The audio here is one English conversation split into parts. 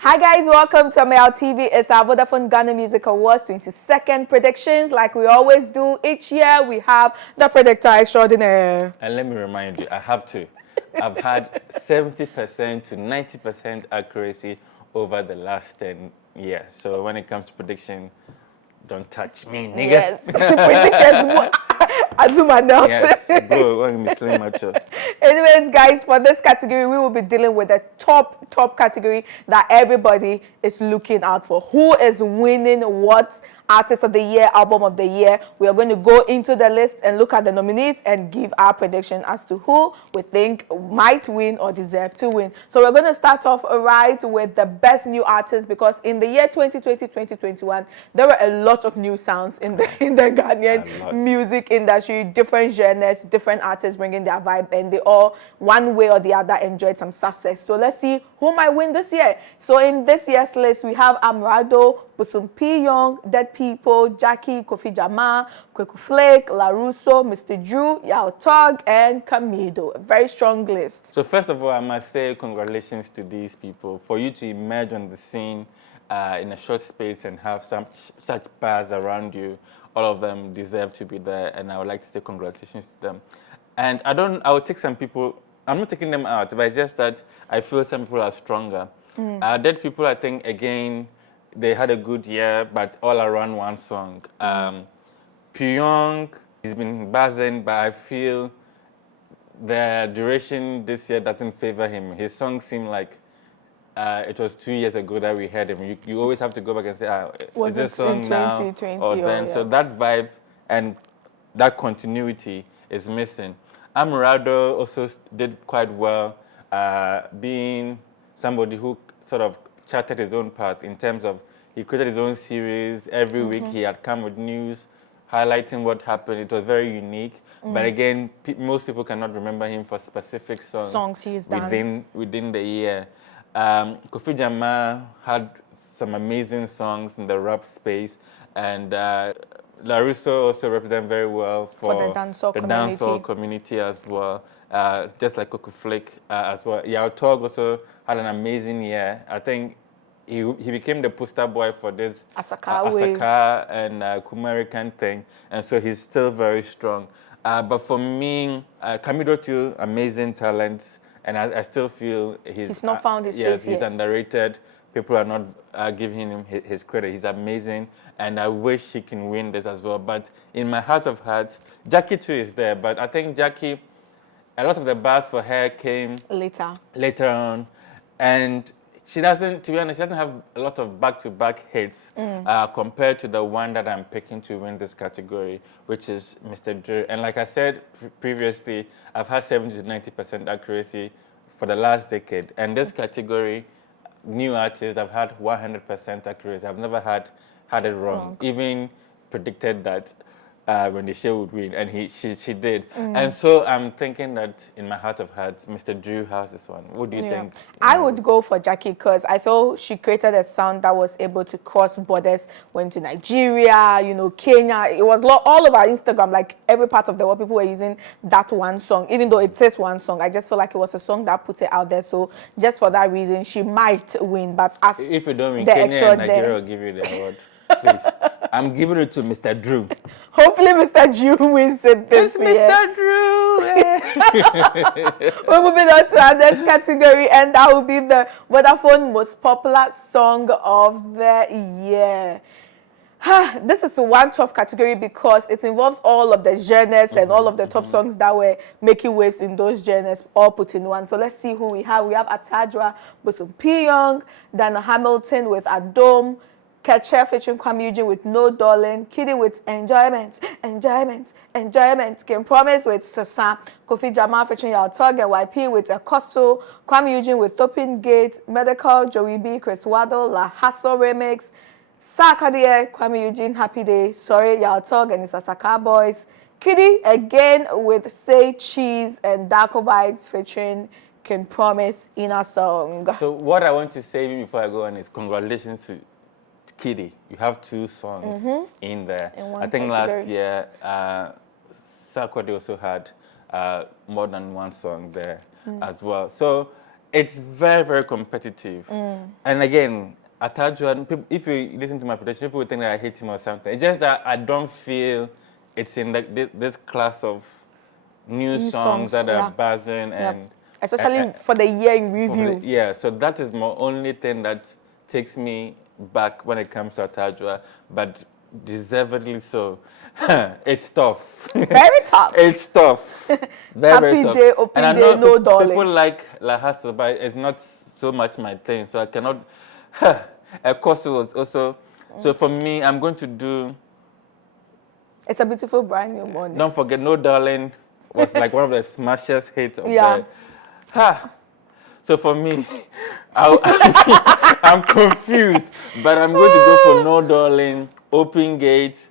Hi guys, welcome to Ameyaw TV. It's our Vodafone Ghana Music Awards 22nd predictions. Like we always do each year, we have the predictor extraordinaire. And let me remind you, I have to. I've had 70% to 90% accuracy over the last 10 years. So when it comes to prediction, don't touch me, nigga. Yes, predictors. Azuma Nelson. Yes, bro, I'm slim macho. Anyways, guys, for this category, we will be dealing with the top category that everybody is looking out for. Who is winning what artist of the year, album of the year? We are going to go into the list and look at the nominees and give our prediction as to who we think might win or deserve to win. So we're going to start off right with the best new artist, because in the year 2020-2021, there were a lot of new sounds in the Ghanaian music industry, different genres, different artists bringing their vibe, and they all, one way or the other, enjoyed some success. So let's see who might win this year. So in this year's list, we have Ameyaw, Busumpi Young, Dead People, Jackie, Kofi Jama, Kweku Flake, LaRusso, Mr. Drew, Yao Tog, and Camido. A very strong list. So first of all, I must say congratulations to these people. For you to emerge on the scene in a short space and have such buzz around you, all of them deserve to be there, and I would like to say congratulations to them. And I will take some people, I'm not taking them out, but it's just that I feel some people are stronger. Dead People, I think, again, they had a good year, but all around one song. Pyong, he's been buzzing, but I feel the duration this year doesn't favor him. His songs seem like it was 2 years ago that we heard him. You always have to go back and say, is this song now or then? Yeah. So that vibe and that continuity is missing. Ameyaw also did quite well, being somebody who sort of charted his own path in terms of he created his own series. Every week he had come with news highlighting what happened. It was very unique. But again, most people cannot remember him for specific songs he's done within the year. Kofi Jama had some amazing songs in the rap space, and LaRusso also represents very well for the dancehall community as well. Just like Kweku Flake as well. Yao Tog also had an amazing year. I think he became the poster boy for this Asaka and Kumarican thing, and so he's still very strong. But for me, Camido too, amazing talent, and I still feel he's not found his space he's yet. Underrated. People are not giving him his credit. He's amazing, and I wish he can win this as well. But in my heart of hearts, Jackie too is there. But I think Jackie, a lot of the buzz for her came later on, and she doesn't, to be honest, she doesn't have a lot of back-to-back hits compared to the one that I'm picking to win this category, which is Mr. Drew. And like I said previously, I've had 70 to 90% accuracy for the last decade. And this category, new artists, I've had 100% accuracy. I've never had it wrong. Even predicted that when the show would win, and she did. And so I'm thinking that in my heart of hearts, Mr. Drew has this one. What do you think? I would go for Jackie because I feel she created a sound that was able to cross borders, went to Nigeria, Kenya. It was all over Instagram, like every part of the world, people were using that one song. Even though it says one song, I just feel like it was a song that put it out there. So just for that reason, she might win. But as if you don't win, Kenya and Nigeria will give you the award. Please. I'm giving it to Mr. Drew. Hopefully Mr. Drew wins it this year. Mr. Drew. We're moving on to our next category, and that will be the Vodafone Most Popular Song of the Year. This is one tough category because it involves all of the genres and all of the top songs that were making waves in those genres, all put in one. So let's see who we have. We have Atadra, Busumpi Young, Dana Hamilton with Adom, Ketcher featuring Kwame Eugene with No Darling, Kiddy with Enjoyment, Kim Promise with Sasa, Kofi Jama featuring Yao Tog and YP with Akoso, Kwame Eugene with Topin Gate, Medical, Joey B, Chris Waddle, La Hassle Remix, Sakadie, Kwame Eugene, Happy Day, Sorry, Yao Tog and the Sasaka Boys, Kiddy again with Say Cheese, and Darko Vibes featuring Kim Promise in a song. So what I want to say before I go on is congratulations to Kiddy. You have 2 songs in there. I think last year, Sarkodie also had more than one song there as well. So it's very, very competitive. And again, Atajua, if you listen to my prediction, people will think that I hate him or something. It's just that I don't feel it's in this class of new songs that are buzzing and especially for the year in review. Yeah, so that is my only thing that takes me back when it comes to Atajua, but deservedly so. It's tough. Very tough. It's tough. Very Happy tough. day, open and I day, know no darling. people like La Hustle, but it's not so much my thing, so I cannot. Of course, it was also. So for me, I'm going to do. It's a beautiful brand new morning. Don't forget, No Darling was like one of the smashes hits of the. So for me, I'm confused, but I'm going to go for No Darling, Open Gates.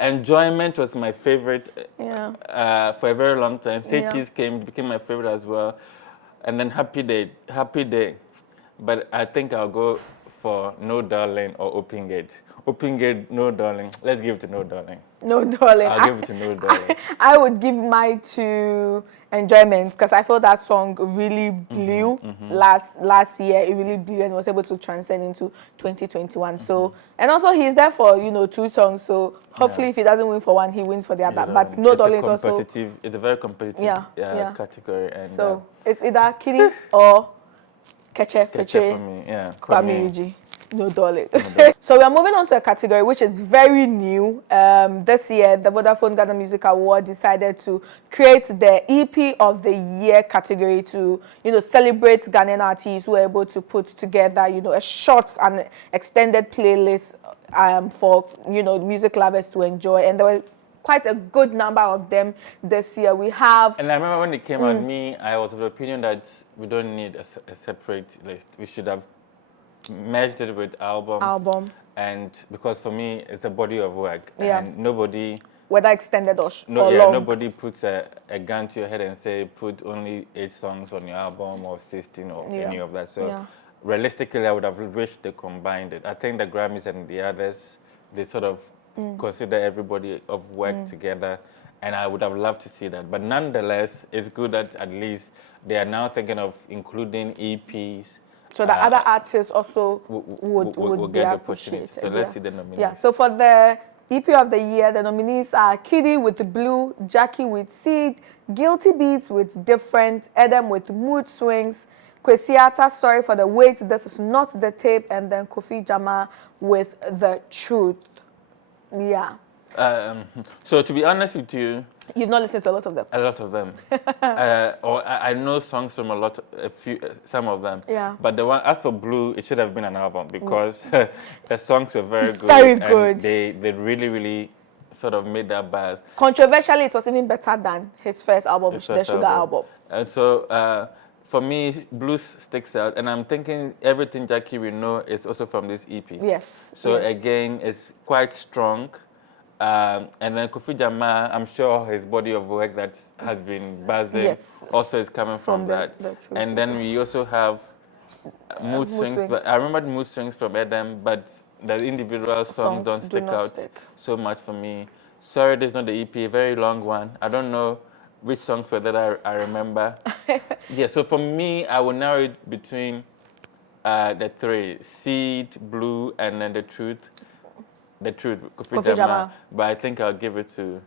Enjoyment was my favorite for a very long time. Say Cheese became my favorite as well. And then Happy Day. But I think I'll go for No Darling or Open Gate. Open Gate, No Darling. Let's give it to No Darling. No Darling. I'll give it to No Darling. I would give mine to Enjoyment because I felt that song really blew last year. It really blew and was able to transcend into 2021. So, and also he's there for 2 songs. So hopefully if he doesn't win for one, he wins for the other. But No Darling is also it's a very competitive category. And so it's either Kidi or Keche for me. Yeah, Kwame Uji. No Darling. So we are moving on to a category which is very new. This year, the Vodafone Ghana Music Award decided to create the EP of the Year category to, celebrate Ghanaian artists who were able to put together, a short and extended playlist for, music lovers to enjoy. And there were quite a good number of them this year. We have... And I remember when it came out, I was of the opinion that we don't need a separate list. We should have merged it with album, and because for me it's a body of work, and nobody, whether extended or long, nobody puts a gun to your head and say put only 8 songs on your album or 16 or any of that. So realistically, I would have wished they combined it. I think the Grammys and the others, they sort of consider everybody of work together, and I would have loved to see that. But nonetheless, it's good that at least they are now thinking of including EPs. So that other artists also would get be the appreciated. So let's see the nominees. Yeah, so for the EP of the Year, the nominees are Kidi with Blue, Jackie with Seed, Guilty Beats with Different, Edem with Mood Swings, Kwesiata, Sorry for the Wait, This Is Not the Tape, and then Kofi Jama with The Truth. Yeah. So to be honest with you, you've not listened to a lot of them. A lot of them, or I know songs from some of them. Yeah. But the one, as for Blue, it should have been an album because the songs were very good. Very good. And they really, really sort of made that buzz. Controversially, it was even better than his first album, the Sugar album. And so for me, Blue sticks out, and I'm thinking everything Jackie we know is also from this EP. Yes. So again, it's quite strong. And then Kofi Jama, I'm sure his body of work that has been buzzing also is coming from that. The and then we also have Mood Swings. But I remember Mood Swings from Edem, but the individual songs don't stick out so much for me. Sorry, this is not the EP, a very long one. I don't know which songs were that I remember. So for me, I will narrow it between the 3, Seed, Blue, and then The Truth. The Truth, Kofi Jama. But I think I'll give it to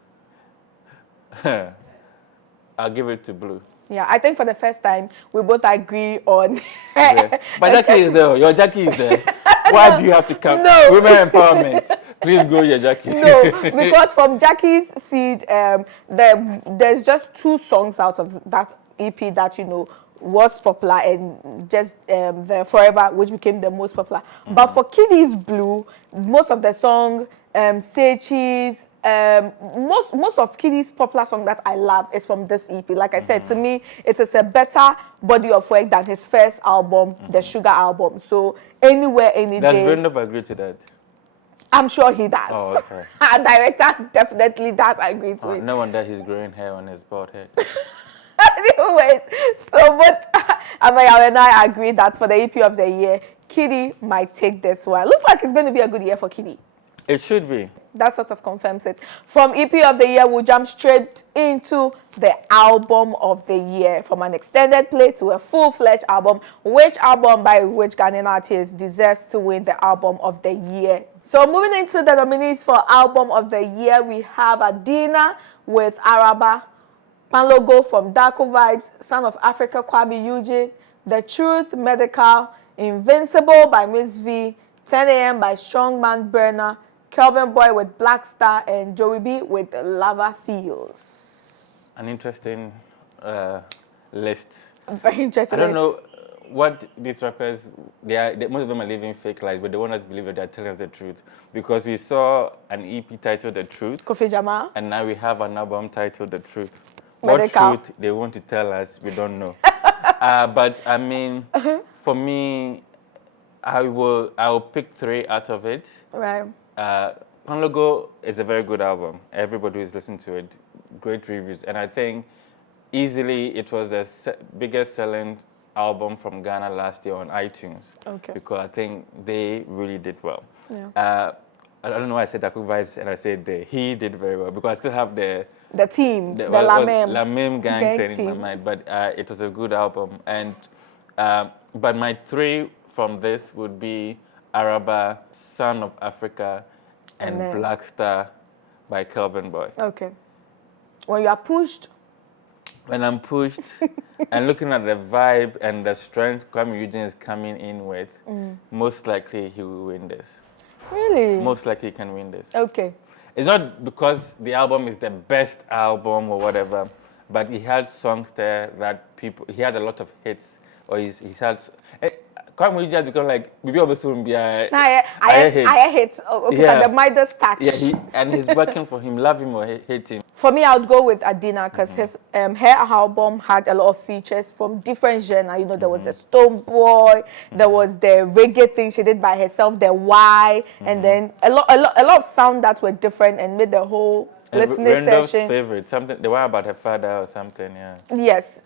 Blue. Yeah, I think for the first time we both agree on. But Jackie is there. Your Jackie is there. Why do you have to come? No. Women empowerment. Please go, your Jackie. No, because from Jackie's Seed, there's just 2 songs out of that EP that was popular, and just the Forever, which became the most popular. But for Kidi's Blue, most of the song, Say Cheese, most of Kidi's popular song that I love is from this EP. Like I said, to me, it is a better body of work than his first album, the Sugar album. So anywhere, any day. Does Brenda agree to that? I'm sure he does. Oh, okay. Our director definitely does agree to it. No wonder he's growing hair on his bald head. Anyways, so both Ameyaw and I agree that for the EP of the Year, Kidi might take this one. Looks like it's going to be a good year for Kidi. It should be. That sort of confirms it. From EP of the year, we'll jump straight into the album of the year. From an extended play to a full-fledged album. Which album by which Ghanaian artist deserves to win the album of the year? So moving into the nominees for album of the year, we have Adina with Araba, Panlogo from Darko Vibes, Son of Africa Kwame Eugene, The Truth, Medical, Invincible by Miss V, 10 a.m. by Strongman Burner, Kelvin Boy with Black Star, and Joey B with Lava Feels. An interesting list. Very interesting. I don't know what these rappers, most of them are living fake lives, but the ones that believe that they're telling us the truth. Because we saw an EP titled The Truth. Kofi Jamal. And now we have an album titled The Truth. Medical. What truth they want to tell us, we don't know. But I mean, for me, I will pick 3 out of it. Right. Panlogo is a very good album. Everybody who's listened to it, great reviews. And I think easily it was the biggest selling album from Ghana last year on iTunes. Okay. Because I think they really did well. Yeah. I don't know why I said Darko Vibes and I said he did very well because I still have the team, the Lamem gang thing team in my mind. But it was a good album. And but my 3 from this would be Araba, Son of Africa, and Black Star by Kelvin Boy. Okay. When you are pushed. When I'm pushed and looking at the vibe and the strength Kwame Eugene is coming in with, most likely he will win this. Really? Most likely he can win this. Okay. It's not because the album is the best album or whatever, but he had songs there that he had a lot of hits, or he's had. Kwame Eugene has become like, maybe obviously will be I hate. Okay, yeah. The Midas touch. Yeah, and he's working for him. Love him or hate him. For me, I would go with Adina because his her album had a lot of features from different genres. You know, there was the Stone Boy, there was the reggae thing she did by herself, the Y, and then a lot of sound that were different and made the whole listening session. Favorite, something the one about her father or something, yeah. Yes.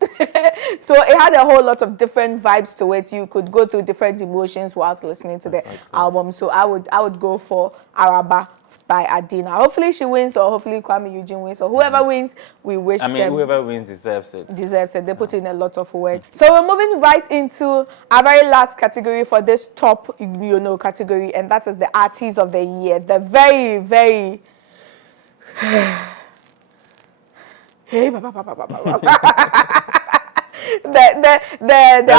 So it had a whole lot of different vibes to it. You could go through different emotions whilst listening to the album. So I would go for Araba by Adina. Hopefully she wins, or hopefully Kwame Eugene wins, or whoever wins, we wish them. Whoever wins deserves it. Deserves it. They put in a lot of work. So we're moving right into our very last category for this top, category, and that is the Artiste of the Year. The very, very the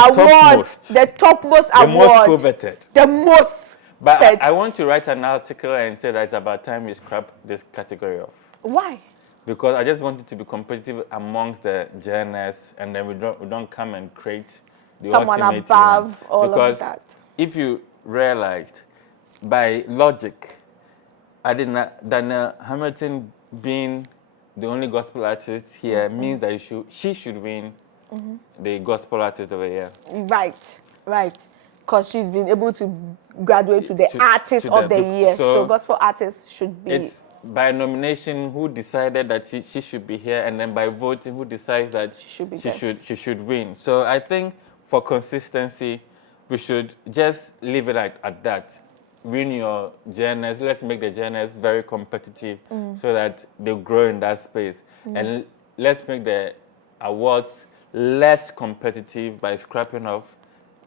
award, the topmost award, the most coveted, the most. But I want to write an article and say that it's about time we scrap this category off. Why? Because I just want it to be competitive amongst the journalists, and then we don't come and create the someone ultimate above all because of that. If you realized, by logic, Daniel Hamilton being the only gospel artist here means that she should win the gospel artist of the year. Right. Because she's been able to graduate to the artist of the year. So gospel artists should be. It's by nomination who decided that she should be here, and then by voting who decides that she should win. So I think for consistency, we should just leave it at that. Win your journalists. Let's make the journalists very competitive so that they grow in that space. And let's make the awards less competitive by scrapping off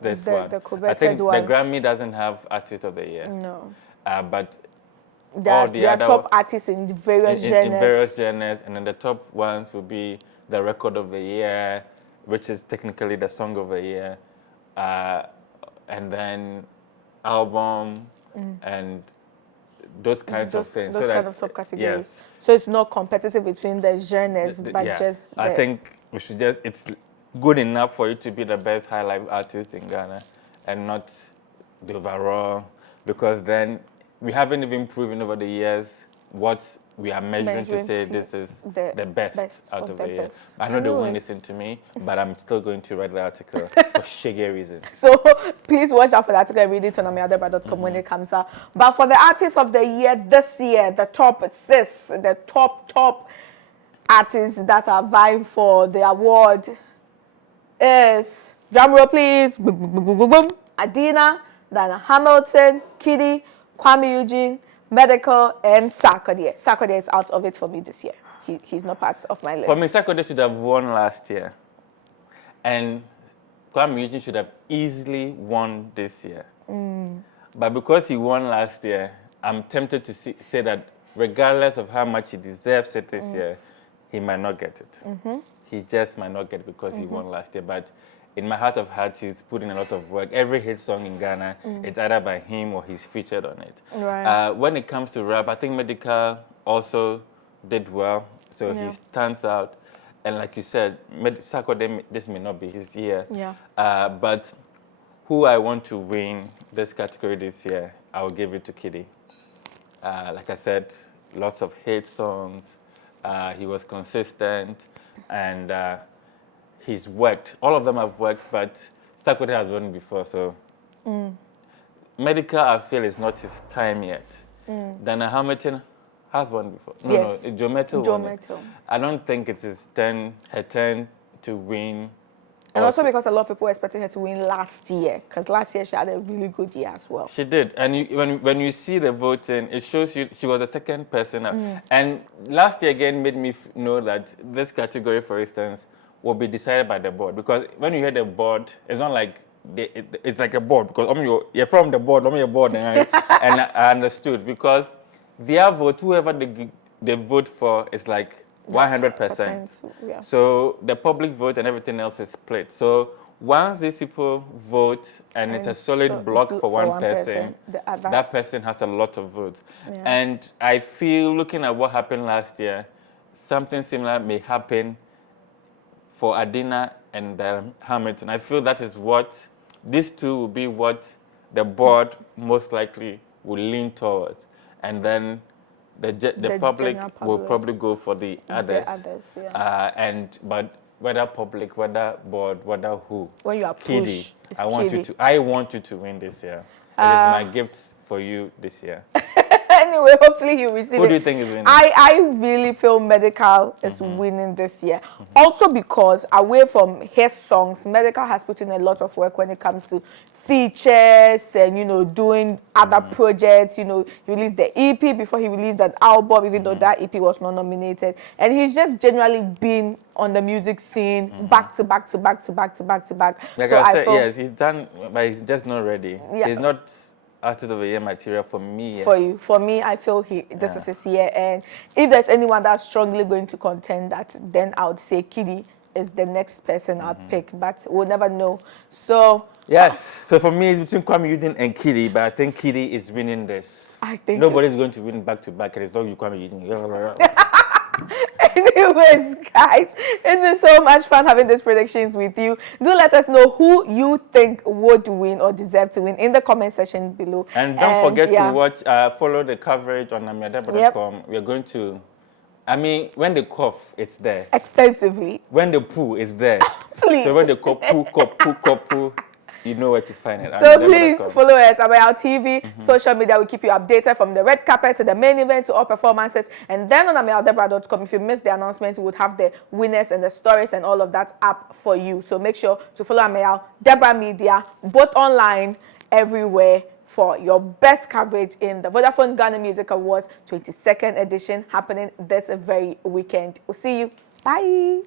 this one. I think the Grammy doesn't have Artist of the Year. No. But they are top artists in various genres. In various genres. And then the top ones will be the Record of the Year, which is technically the Song of the Year. And then album, and those kinds of things. Those kind of top categories. Yes. So it's not competitive between the genres, but just. I think we should it's good enough for you to be the best high life artist in Ghana, and not the overall, because then we haven't even proven over the years what we are measuring to say this is the best out of the year. I know they won't listen to me, but I'm still going to write the article for shaggy reasons. So please watch out for the article and read it on ameyaw.com when it comes out. But for the Artist of the Year this year, the top top artists that are vying for the award is, drum roll please, Adina, Dana Hamilton, Kiddy, Kwame Eugene, Medical, and Sarkodie. Sarkodie is out of it for me this year. He's not part of my list. For me, Sarkodie should have won last year. And Kwame Eugene should have easily won this year. But because he won last year, I'm tempted to say that regardless of how much he deserves it this year, he might not get it. He just might not get it because he won last year. But in my heart of hearts, he's put in a lot of work. Every hit song in Ghana, it's either by him or he's featured on it. Right. When it comes to rap, I think Medical also did well. So he stands out. And like you said, Sarkodie, this may not be his year. Yeah. But who I want to win this category this year, I will give it to Kiddy. Like I said, lots of hit songs. He was consistent, and he's worked. All of them have worked, but Sarkodie has won before, so Medical, I feel, is not his time yet. Dana Hamilton has won before. No, Joe Mettle won it. I don't think it's her turn to win. And also because a lot of people were expecting her to win last year, because last year she had a really good year as well. She did, and when you see the voting, it shows you she was the second person. And last year again made me know that this category, for instance, will be decided by the board, because when you hear the board, it's not like it's like a board, because you're from the board, I'm your board, and I understood, because their vote, whoever they vote for, is like 100%. Yeah. So the public vote and everything else is split. So once these people vote and it's a solid block for one person, that person has a lot of votes. Yeah. And I feel, looking at what happened last year, something similar may happen for Adina and Hamilton. I feel that is what, these two will be what the board most likely will lean towards. And then the public will probably go for the others. But whether public, whether board, whether who. When you are Kiddy, I want you to win this year. It is my gift for you this year. Anyway, hopefully you receive it. Who do you think is winning? I really feel Medical is winning this year. Also because away from his songs, Medical has put in a lot of work when it comes to features and, doing other projects. He released the EP before he released that album, even though that EP was not nominated. And he's just generally been on the music scene back to back to back to back to back to back. Like I said, yes, he's done, but he's just not ready. Yeah. He's not Artist of the Year material for me yet. For me, I feel this is his year. And if there's anyone that's strongly going to contend that, then I would say Kiddy is the next person I'd pick. But we'll never know. So yes. So for me, it's between Kwame Eugene and Kiddy, but I think Kiddy is winning this. I think nobody's going to win back to back, and it's not you, Kwame Eugene. Anyways, guys, it's been so much fun having these predictions with you. Do let us know who you think would win or deserve to win in the comment section below. And don't forget to watch, follow the coverage on ameyaw.com. We're going to, when they cough, it's there. Extensively. When they poo, it's there. Please. So when they poo, you know where to find it. So please follow us, Ameyaw TV. Social media will keep you updated from the red carpet to the main event to all performances. And then on ameyawdebrah.com, if you missed the announcement, we would have the winners and the stories and all of that up for you. So make sure to follow Ameyaw Debrah Media, both online, everywhere, for your best coverage in the Vodafone Ghana Music Awards 22nd edition happening this very weekend. We'll see you. Bye.